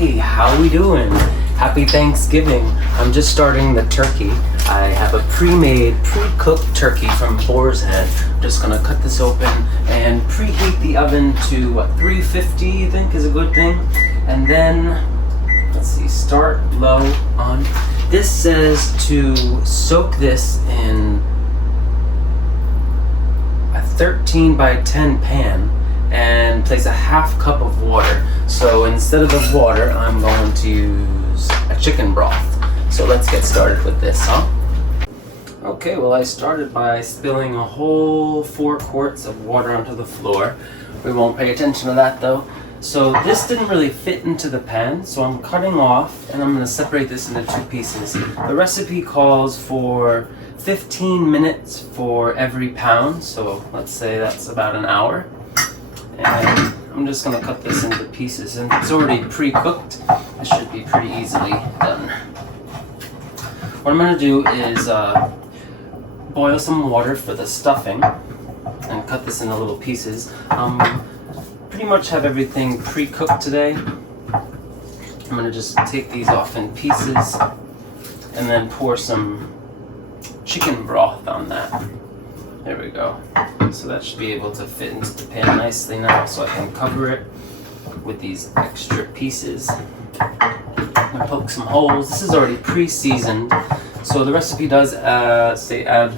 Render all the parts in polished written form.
Hey, how we doing? Happy Thanksgiving. I'm just starting the turkey. I have a pre-made, pre-cooked turkey from Boars Head. I'm just gonna cut this open and preheat the oven to 350, I think is a good thing. And then, let's see, start low on. This says to soak this in a 13 by 10 pan and place a half cup of water. So instead of the water, I'm going to use a chicken broth. So let's get started with this, huh? Okay, well I started by spilling a whole 4 quarts of water onto the floor. We won't pay attention to that though. So this didn't really fit into the pan, so I'm cutting off and I'm going to separate this into 2 pieces. The recipe calls for 15 minutes for every pound, so let's say that's about an hour. And I'm just going to cut this into pieces, and it's already pre-cooked. It should be pretty easily done. What I'm going to do is boil some water for the stuffing and cut this into little pieces. Pretty much have everything pre-cooked today. I'm going to just take these off in pieces and then pour some chicken broth on that. There we go. So that should be able to fit into the pan nicely now, so I can cover it with these extra pieces. I'm going to poke some holes. This is already pre-seasoned, so the recipe does say add,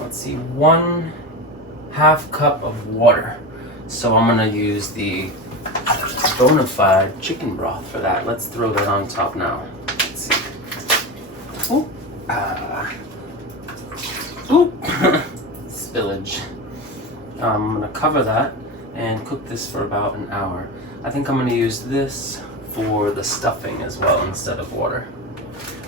let's see, 1/2 cup of water. So I'm going to use the bona fide chicken broth for that. Let's throw that on top now. Let's see. Ooh. Ooh. Spillage. I'm going to cover that and cook this for about an hour. I think I'm going to use this for the stuffing as well instead of water.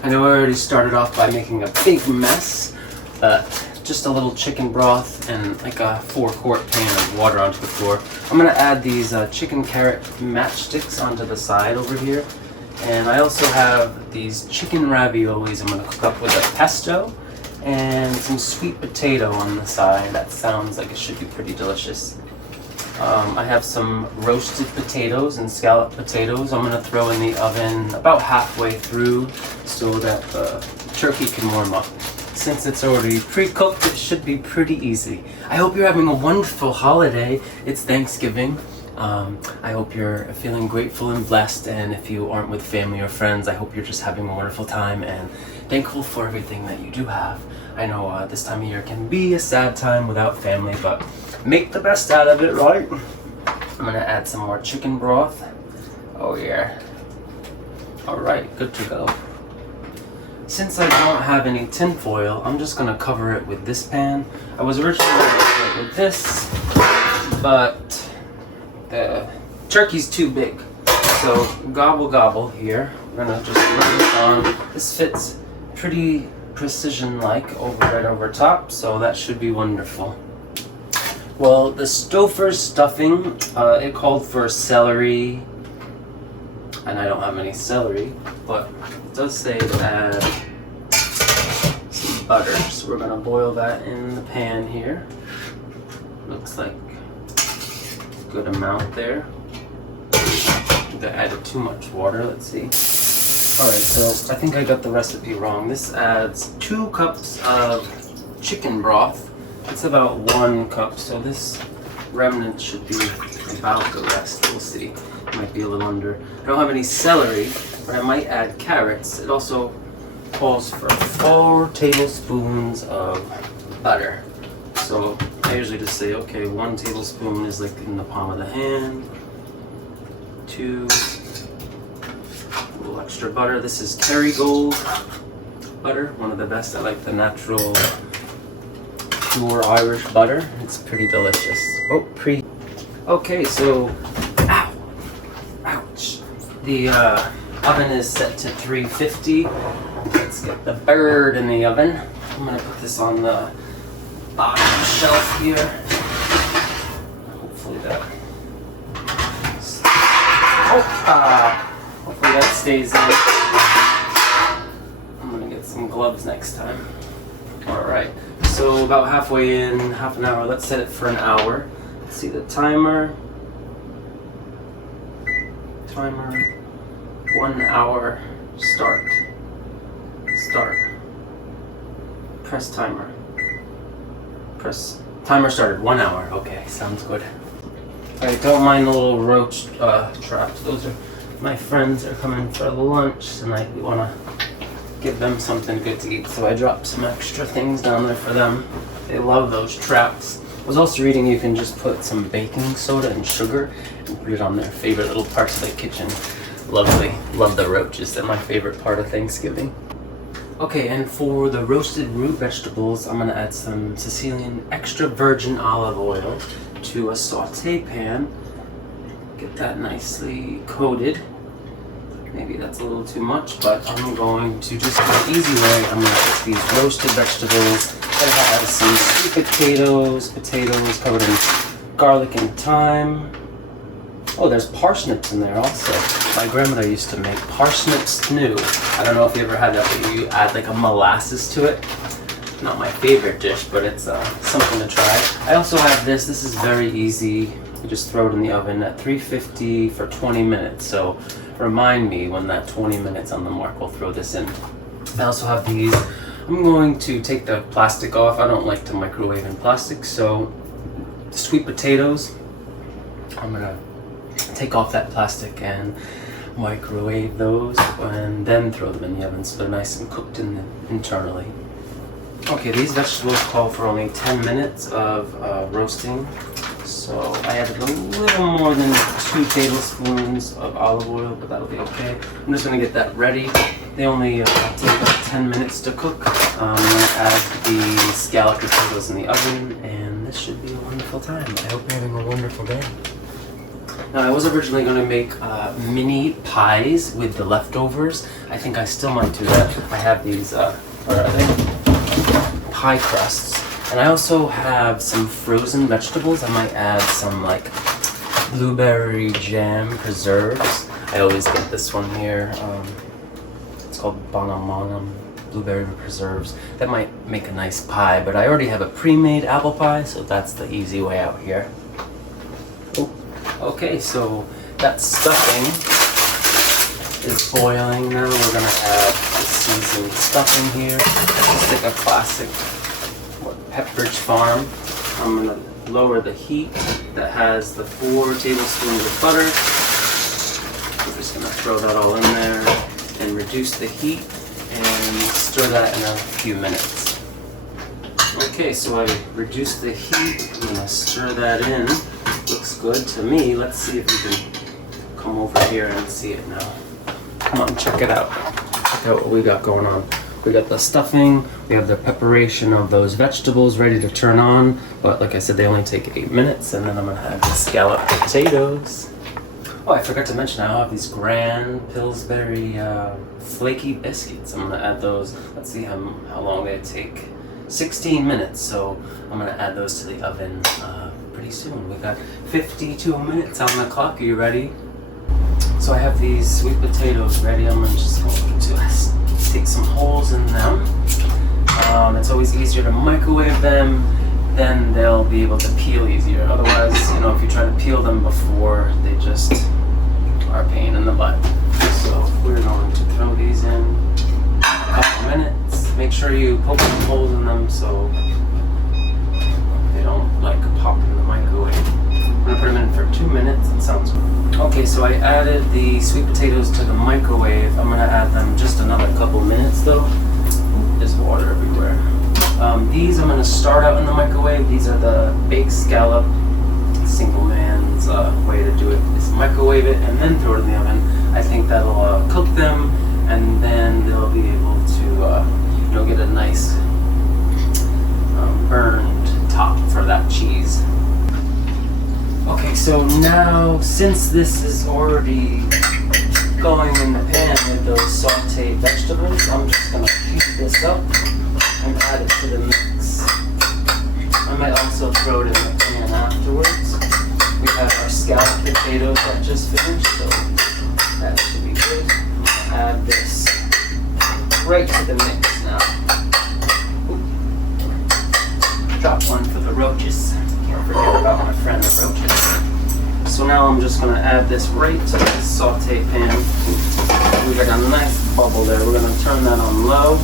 I know I already started off by making a big mess, but just a little chicken broth and like a 4-quart pan of water onto the floor. I'm going to add these chicken carrot matchsticks onto the side over here. And I also have these chicken raviolis I'm going to cook up with a pesto and some sweet potato on the side. That sounds like it should be pretty delicious. I have some roasted potatoes and scalloped potatoes I'm going to throw in the oven about halfway through so that the turkey can warm up. Since it's already pre-cooked, it should be pretty easy. I hope you're having a wonderful holiday. It's Thanksgiving. I hope you're feeling grateful and blessed, and if you aren't with family or friends, I hope you're just having a wonderful time and thankful for everything that you do have. I know this time of year can be a sad time without family, but make the best out of it, right? I'm gonna add some more chicken broth. Oh yeah. Alright, good to go. Since I don't have any tin foil, I'm just gonna cover it with this pan. I was originally gonna cover it with this, but the turkey's too big. So gobble gobble here. We're gonna just run this on. This fits pretty precision-like right over top, so that should be wonderful. Well, the Stouffer's stuffing, it called for celery, and I don't have any celery, but it does say to add some butter, so we're gonna boil that in the pan here. Looks like a good amount there. I think I added too much water, let's see. Alright, so I think I got the recipe wrong. This adds 2 cups of chicken broth. It's about 1 cup, so this remnant should be about the rest. We'll see. It might be a little under. I don't have any celery, but I might add carrots. It also calls for 4 tablespoons of butter. So I usually just say, okay, 1 tablespoon is like in the palm of the hand. 2, a little extra butter. This is Kerrygold butter, one of the best. I like the natural pure Irish butter. It's pretty delicious. Okay, so, ouch. The oven is set to 350. Let's get the bird in the oven. I'm gonna put this on the bottom shelf here. Hopefully that. Hopefully that stays in. I'm gonna get some gloves next time. All right. So about halfway in, half an hour. Let's set it for an hour. Let's see the timer. Timer, 1 hour, start. Start. Press timer. Press timer started, 1 hour. Okay, sounds good. I don't mind the little roach traps. Those are my friends are coming for lunch and I want to give them something good to eat. So I dropped some extra things down there for them. They love those traps. I was also reading you can just put some baking soda and sugar and put it on their favorite little parts of the kitchen. Lovely. Love the roaches. They're my favorite part of Thanksgiving. Okay, and for the roasted root vegetables, I'm going to add some Sicilian extra virgin olive oil to a saute pan. Get that nicely coated. Maybe that's a little too much, but I'm going to just do an easy way. I'm going to put these roasted vegetables. I have some sweet potatoes covered in garlic and thyme. Oh, there's parsnips in there also. My grandmother used to make parsnip stew. I don't know if you ever had that, but you add like a molasses to it. Not my favorite dish, but it's something to try. I also have this. This is very easy. You just throw it in the oven at 350 for 20 minutes. So remind me when that 20 minutes on the mark, we'll throw this in. I also have these. I'm going to take the plastic off. I don't like to microwave in plastic, so sweet potatoes, I'm gonna take off that plastic and microwave those and then throw them in the oven so they're nice and cooked internally. Okay, these vegetables call for only 10 minutes of roasting, so I added a little more than 2 tablespoons of olive oil, but that'll be okay. I'm just going to get that ready. They only take about 10 minutes to cook. I'm going to add the scalloped potatoes in the oven, and this should be a wonderful time. I hope you're having a wonderful day. Now, I was originally going to make mini pies with the leftovers. I think I still might do that. I have these, what are they? Pie crusts. And I also have some frozen vegetables. I might add some like blueberry jam preserves. I always get this one here. It's called Bonamon blueberry preserves. That might make a nice pie, but I already have a pre-made apple pie, so that's the easy way out here. Oh. Okay, so that stuffing is boiling now. We're gonna add the seasoned stuffing here. Just like a classic Pepperidge Farm. I'm gonna lower the heat. That has the 4 tablespoons of butter. I'm just gonna throw that all in there and reduce the heat and stir that in a few minutes. Okay, so I reduced the heat. I'm gonna stir that in. Looks good to me. Let's see if we can come over here and see it now. Come on, check it out. Check out what we got going on. We got the stuffing, we have the preparation of those vegetables ready to turn on, but like I said, they only take 8 minutes, and then I'm gonna have the scalloped potatoes. Oh, I forgot to mention, I have these Grand Pillsbury flaky biscuits. I'm gonna add those. Let's see how long they take. 16 minutes, so I'm gonna add those to the oven pretty soon. We got 52 minutes on the clock. Are you ready? So I have these sweet potatoes ready. I'm just going to take some holes in them. It's always easier to microwave them, then they'll be able to peel easier. Otherwise, if you try to peel them before, they just are a pain in the butt. So we're going to throw these in a couple minutes. Make sure you poke some holes in them so they don't pop in the microwave. I'm gonna put them in for 2 minutes. It sounds good. Okay, so I added the sweet potatoes to the microwave. I'm gonna add them just another couple minutes though. There's water everywhere. These I'm gonna start out in the microwave. These are the baked scallop. Single man's way to do it is microwave it and then throw it in the oven. I think that'll cook them, and then they'll be able to get a nice burned top for that cheese. Okay, so now since this is already going in the pan with those sauteed vegetables, I'm just gonna heat this up and add it to the mix. I might also throw it in the pan afterwards. We have our scalloped potatoes that just finished, so that should be good. I'm gonna add this right to the mix now. Drop one for the roaches. Can't forget about my friend the roaches. So now I'm just gonna add this right to the saute pan. We got a nice bubble there. We're gonna turn that on low.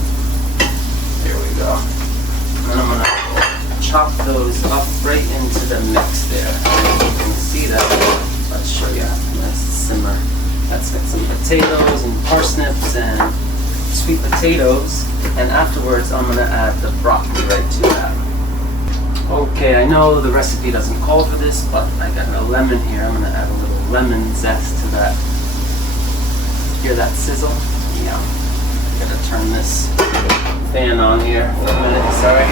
There we go. And then I'm gonna chop those up right into the mix there. You can see that. Let's show you. Nice simmer. That's got some potatoes and parsnips and sweet potatoes. And afterwards, I'm gonna add the broccoli right to that. Okay, I know the recipe doesn't call for this, but I got a lemon here. I'm gonna add a little lemon zest to that. Hear that sizzle? Yeah. Gotta turn this fan on here for a minute, sorry.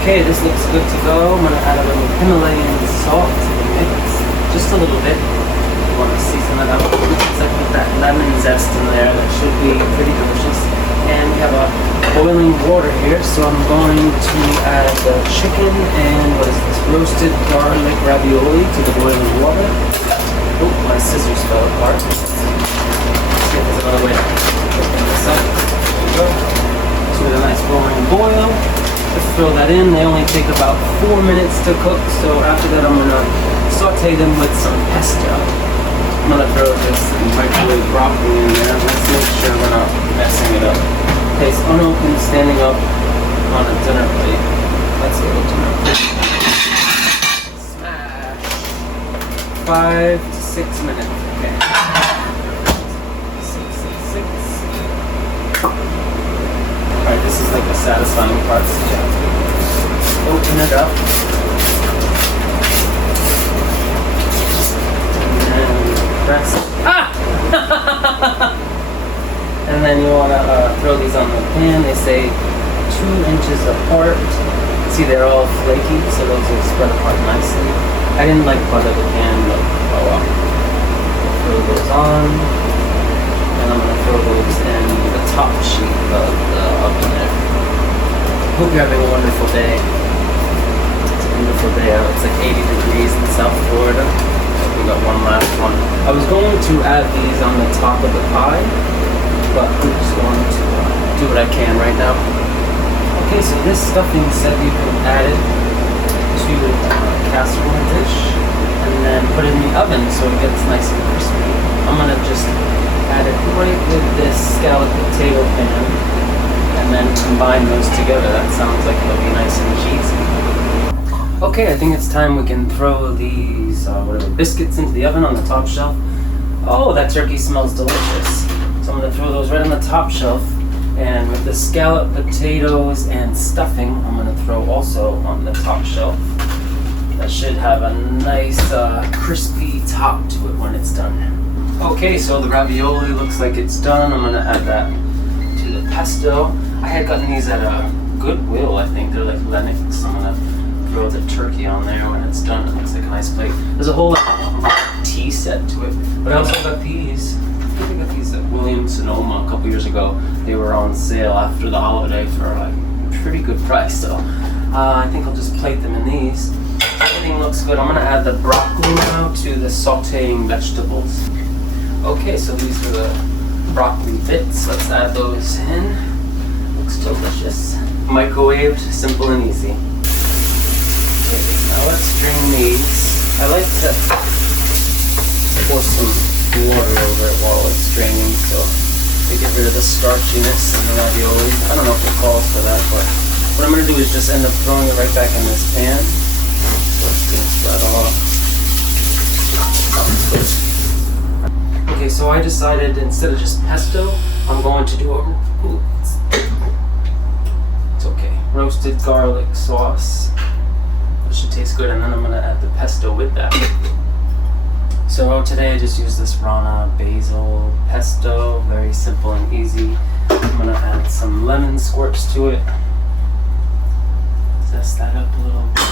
Okay, this looks good to go. I'm gonna add a little Himalayan salt to the mix, just a little bit. You wanna season it up. It's like with that lemon zest in there, that should be pretty delicious. And we have a boiling water here, so I'm going to add the chicken and what is this, roasted garlic ravioli to the boiling water. Oh, my scissors fell apart. See if there's another way to open this up. There we go. So with a nice rolling boil, let's throw that in. They only take about 4 minutes to cook, so after that I'm gonna saute them with some pesto. I'm gonna throw this microwave broccoli in there. Let's make sure we're not messing it up. Okay, it's unopened, standing up on a dinner plate. That's a little dinner plate. Smash. 5 to 6 minutes. Okay. 6. Alright, this is like the satisfying part. So yeah. Open it up. Press. Ah! And then you want to throw these on the pan. They say 2 inches apart. See, they're all flaky, so those will spread apart nicely. I didn't like butter the pan, but oh well. Throw those on. And I'm going to throw those in the top sheet of the oven there. Hope you're having a wonderful day. It's a wonderful day out. It's like 80 degrees in South Florida. We got one last one. I was going to add these on the top of the pie, but I'm just going to do what I can right now. Okay, so this stuffing said you can add it to a casserole dish and then put it in the oven so it gets nice and crispy. I'm gonna just add it right with this scalloped potato pan and then combine those together. That sounds like it'll be nice and cheesy. Okay, I think it's time we can throw these biscuits into the oven on the top shelf. Oh, that turkey smells delicious. So I'm going to throw those right on the top shelf. And with the scalloped potatoes and stuffing, I'm going to throw also on the top shelf. That should have a nice crispy top to it when it's done. Okay, so the ravioli looks like it's done. I'm going to add that to the pesto. I had gotten these at a Goodwill, I think. They're like Lennox. I'm going to throw the turkey on there when it's done. It looks like a nice plate. There's a whole tea set to it. But I also got these. I think I got these at Williams-Sonoma a couple years ago. They were on sale after the holiday for like a pretty good price. So I think I'll just plate them in these. Everything looks good. I'm going to add the broccoli now to the sauteing vegetables. Okay, so these are the broccoli bits. Let's add those in. Looks delicious. Microwaved, simple and easy. Now let's drain these. I like to pour some water over it while it's draining so to get rid of the starchiness in the ravioli. I don't know if it calls for that, but what I'm going to do is just end up throwing it right back in this pan. So it's going to spread off. Okay, so I decided instead of just pesto, I'm going to do it's okay, roasted garlic sauce. Should taste good, and then I'm going to add the pesto with that. So today I just used this Rana basil pesto, very simple and easy. I'm going to add some lemon squirts to it. Zest that up a little bit.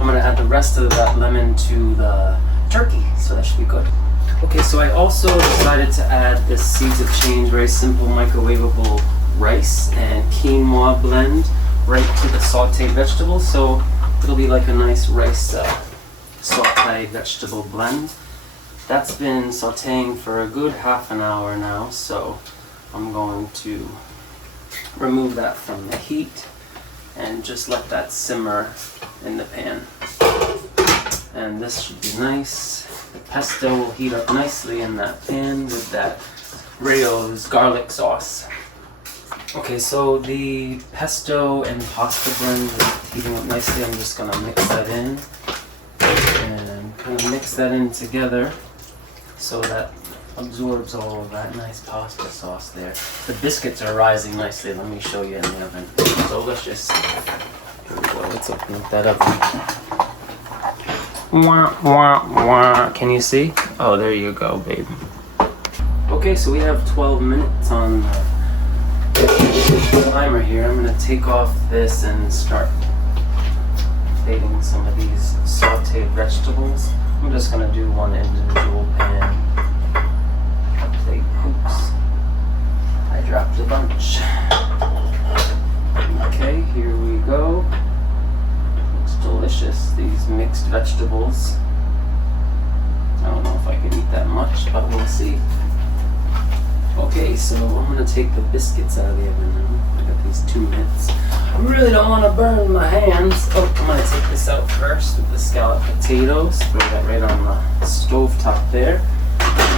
I'm going to add the rest of that lemon to the turkey, so that should be good. Okay, so I also decided to add this Seeds of Change, very simple microwavable rice and quinoa blend right to the sauteed vegetables. So it'll be like a nice rice sauteed vegetable blend. That's been sauteing for a good half an hour now, so I'm going to remove that from the heat and just let that simmer in the pan. And this should be nice. The pesto will heat up nicely in that pan with that Rio's garlic sauce. Okay, so the pesto and pasta blend is heating up nicely. I'm just gonna mix that in and kind of mix that in together so that absorbs all of that nice pasta sauce there. The biscuits are rising nicely. Let me show you in the oven. Delicious. Here we go. Let's open up that oven. Wah, wah, wah. Can you see? Oh, there you go, babe. Okay, so we have 12 minutes on the timer here. I'm going to take off this and start plating some of these sauteed vegetables. I'm just going to do one individual pan. Plate. Oops. I dropped a bunch. Okay, here we go. Looks delicious, these mixed vegetables. I don't know if I can eat that much, but we'll see. Okay, so I'm going to take the biscuits out of the oven now. I got these 2 minutes. I really don't want to burn my hands. Oh, I'm going to take this out first with the scalloped potatoes. Throw that right on the stove top there.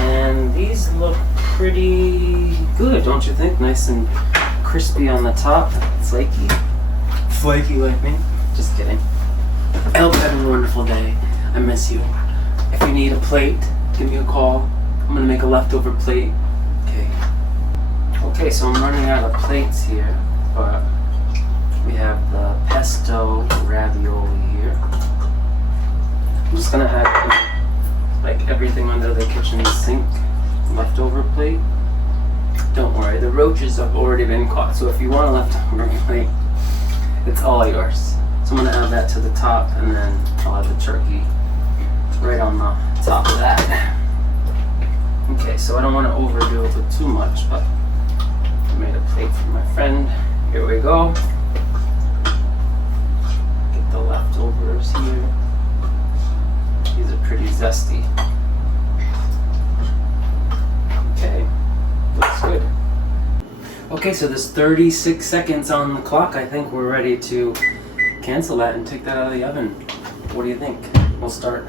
And these look pretty good, don't you think? Nice and crispy on the top, flaky. Flaky like me. Just kidding. I hope you're having a wonderful day. I miss you. If you need a plate, give me a call. I'm going to make a leftover plate. Okay, so I'm running out of plates here, but we have the pesto ravioli here. I'm just gonna add like everything under the kitchen sink, leftover plate. Don't worry, the roaches have already been caught, so if you want a leftover plate, it's all yours. So I'm gonna add that to the top, and then I'll add the turkey right on the top of that. Okay, so I don't want to overdo it with too much, but I made a plate for my friend. Here we go. Get the leftovers here. These are pretty zesty. Okay, looks good. Okay, so there's 36 seconds on the clock. I think we're ready to cancel that and take that out of the oven. What do you think? We'll start.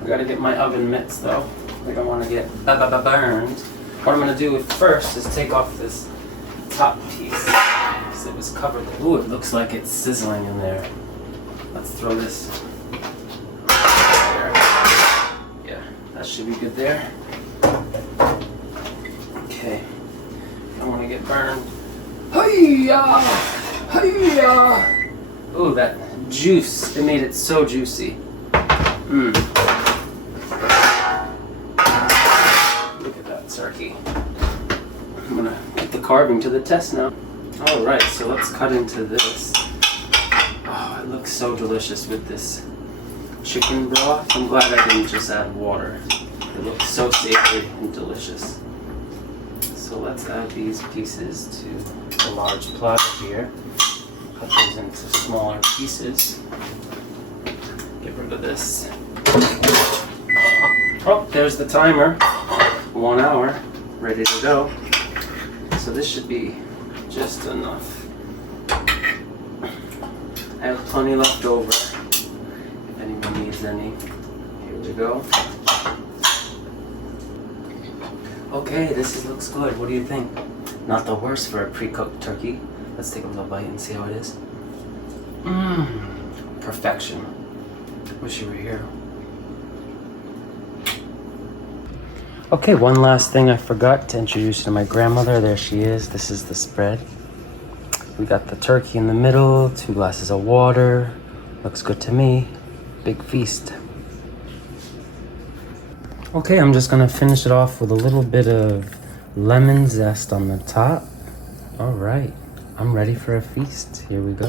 I gotta get my oven mitts though. We don't want to get burned. What I'm going to do first is take off this top piece because it was covered. Ooh, it looks like it's sizzling in there. Let's throw this there. Yeah, that should be good there. Okay, don't want to get burned. Hi-ya! Hi-ya! Ooh, that juice, it made it so juicy. Turkey. I'm gonna put the carving to the test now. Alright, so let's cut into this. Oh, it looks so delicious with this chicken broth. I'm glad I didn't just add water. It looks so savory and delicious. So let's add these pieces to the large platter here. Cut those into smaller pieces. Get rid of this. Oh, there's the timer. 1 hour, ready to go. So this should be just enough. I have plenty left over if anyone needs any. Here we go. Okay, looks good. What do you think? Not the worst for a pre-cooked turkey. Let's take a little bite and see how it is. Perfection. Wish you were here. Okay, one last thing I forgot to introduce you to my grandmother. There she is. This is the spread. We got the turkey in the middle, 2 glasses of water. Looks good to me. Big feast. Okay, I'm just gonna finish it off with a little bit of lemon zest on the top. All right, I'm ready for a feast. Here we go.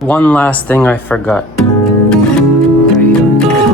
One last thing I forgot. All right, here we go.